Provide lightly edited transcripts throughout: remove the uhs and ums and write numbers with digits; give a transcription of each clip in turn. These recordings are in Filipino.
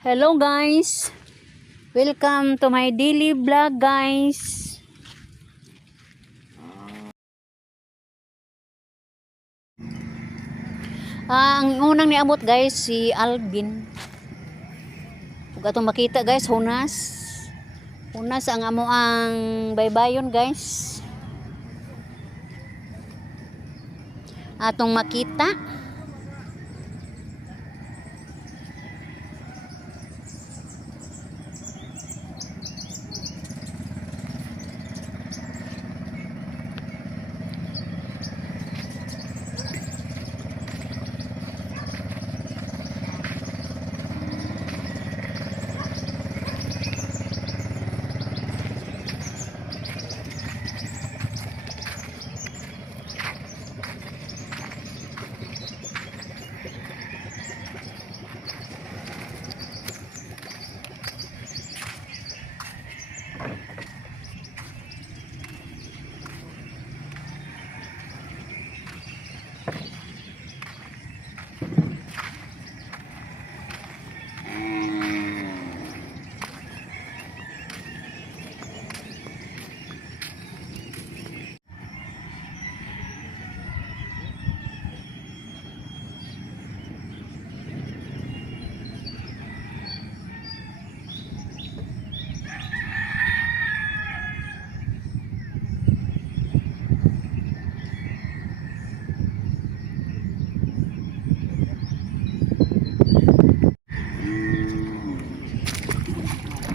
Hello guys, welcome to my daily vlog guys. Ang unang niabot guys si Alvin. Ug atong makita guys, hunas ang amo ang baybayon guys. Atong makita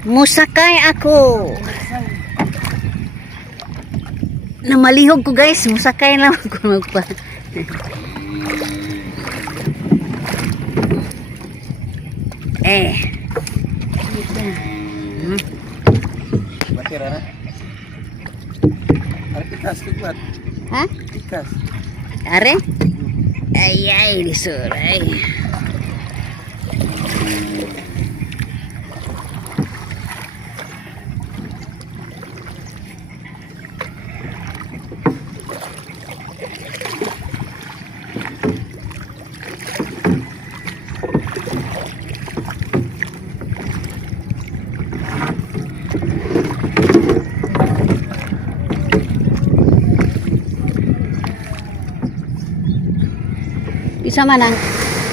musakay ako. Namalihog ko guys, musakay lang ako magpa. Batera na. Are pikas kuat. Ha? Pikas. Are? Ay, disuray.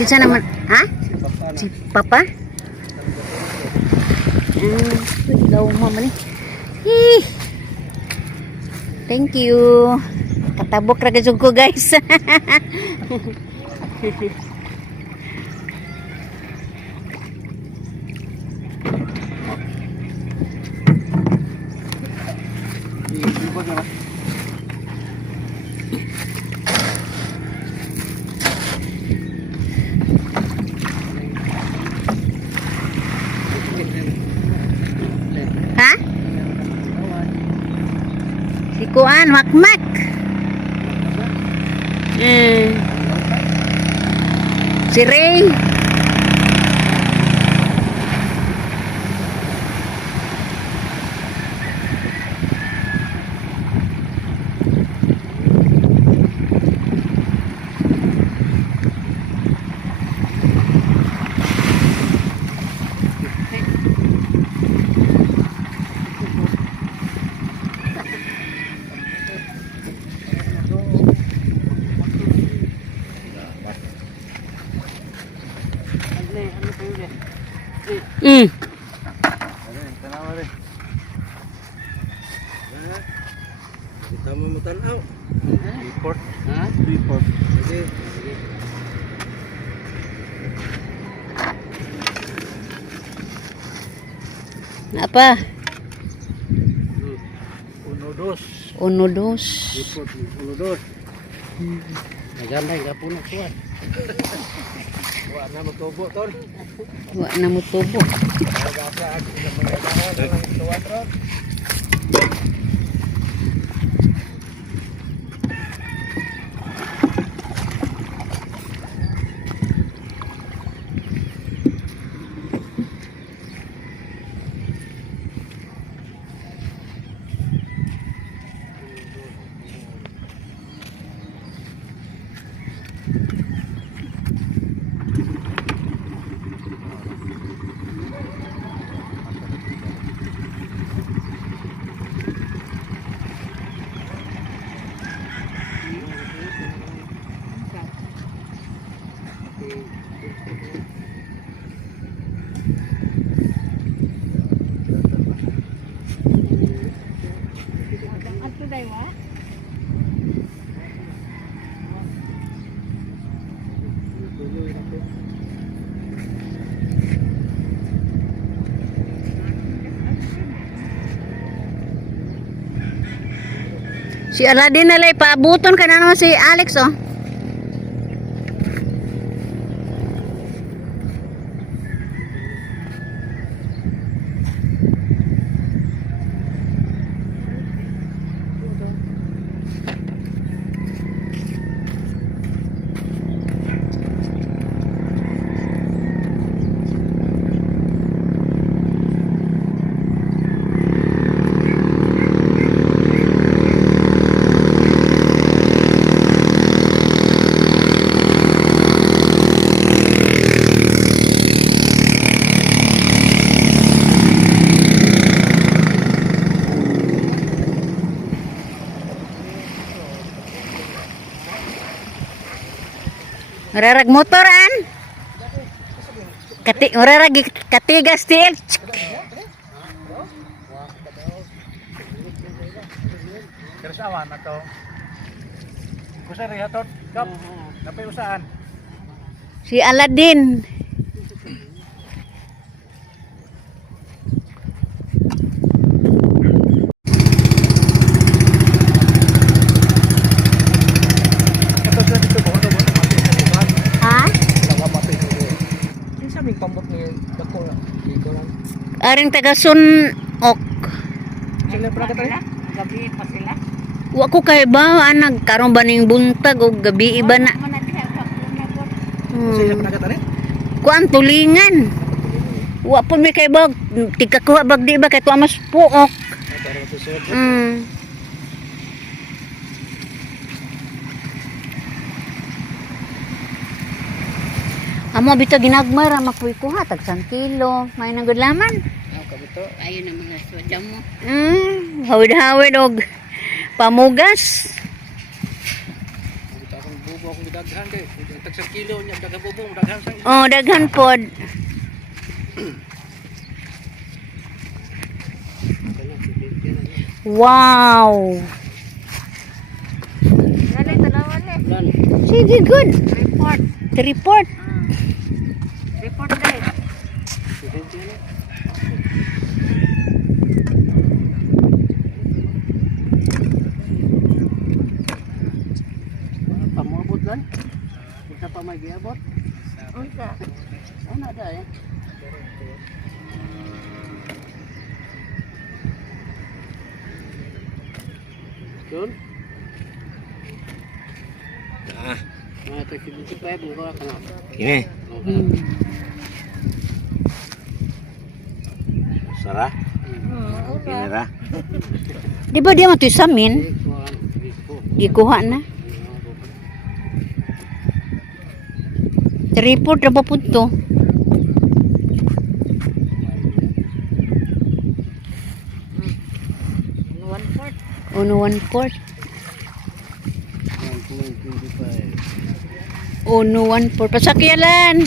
Bisa naman, ha? Si Papa? Daw mama ni. Thank you. Katabok ra gud ko guys. Ha? Si Kuan, makmak. Si Ray. Kita mau tanaw. Report. Ha? Report. Sige. Apa? Uno dos. Report. Uno dos. Maganda yung puno kuat. Wa na motobo ton. Wa na motobo. Si Aladdin nalay paabuton ka na naman si Alex oh. Rarag motoran. Rarag katigas steel. Kersawan na to. Kusa rin hatot. Kap. Napay usaan. Si Aladdin. Ha? Saming pambot ni dako na. Dito lang. Aring taga Sunok. Sila pala ka tayo? Gabi pa sila. Wa ko kay ba anag karon ba ning buntag o gabi iba na. Mana diha ka punagod. Sila pala ka tayo? Kuan tulingan. Wa po may kay bag tikakuha bag di ba kay tuwa mas puok. Para susunod. Amo bitaw ginagmay ra mapuy ko ha tag 1 kilo. May nang gudlaman. Oh, kabuto. Ayun ang mga swadya mo. Hawid-hawid og pamugas. Kita akong bubo akong gidaghan kay. Tag 1 kilo nya daga bubo daghan sang. Oh, daghan pod. Wow. Dali talawan eh. Sige, good. Report. The report. Report guys. Pamabot lan. Kita pa may giabot. Unsa? Ano ada eh? Yun. Mga 35 mo ka na. Ini. Sarah. Ini ra. Di ba di mo to samin? Gikuha na. The report na po punto. One fourth. Uno 1/4. 1.25. Uno 1/4. Pasakyalan.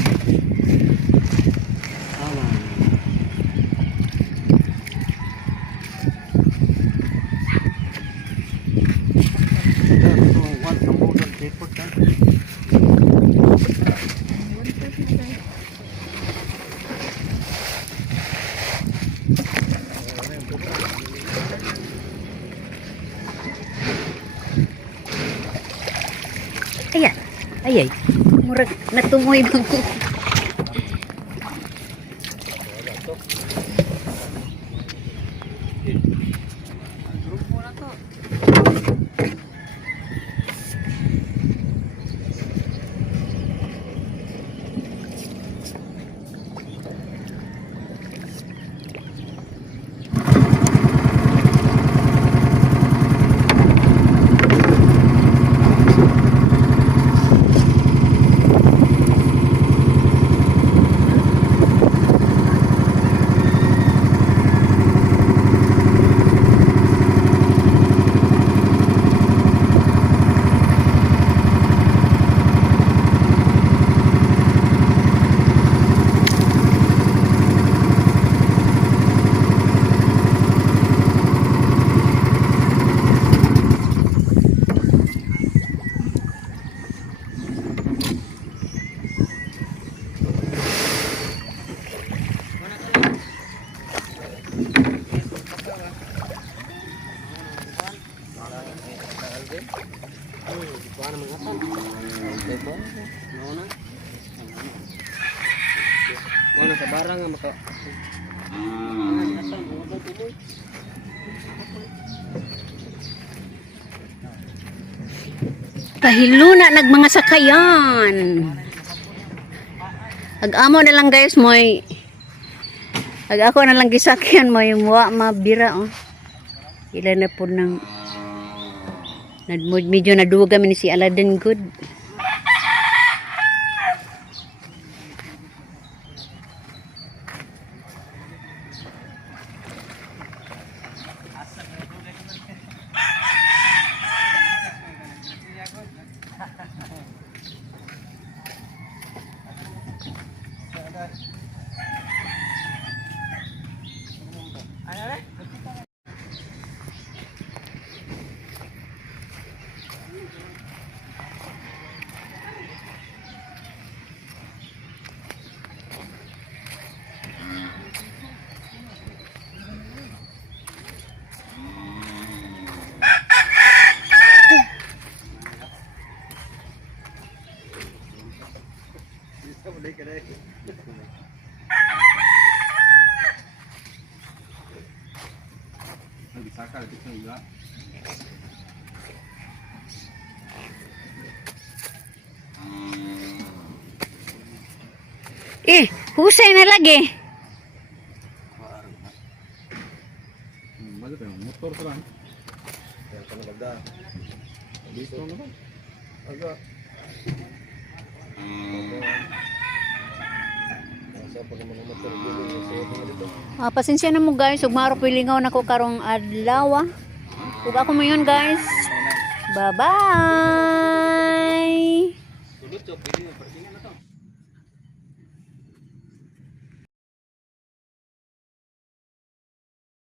Ayan. Ayay. Murag natumoy bang ko. sa barang nga maka. Pahiluna nag mga sakayan. Ag-amo na lang guys moy. Ako na lang gisakyan mo yung wa mabira oh. Ilan na po ng medyo naduga man si Aladdin good. Husay na lagi. Motor pa lang. Kaya pa nagda. Dito naman. Aga. Pasensya na mo guys, ug maro pilingaw nako karong adlaw. Ug ako mo yun guys. Bye bye.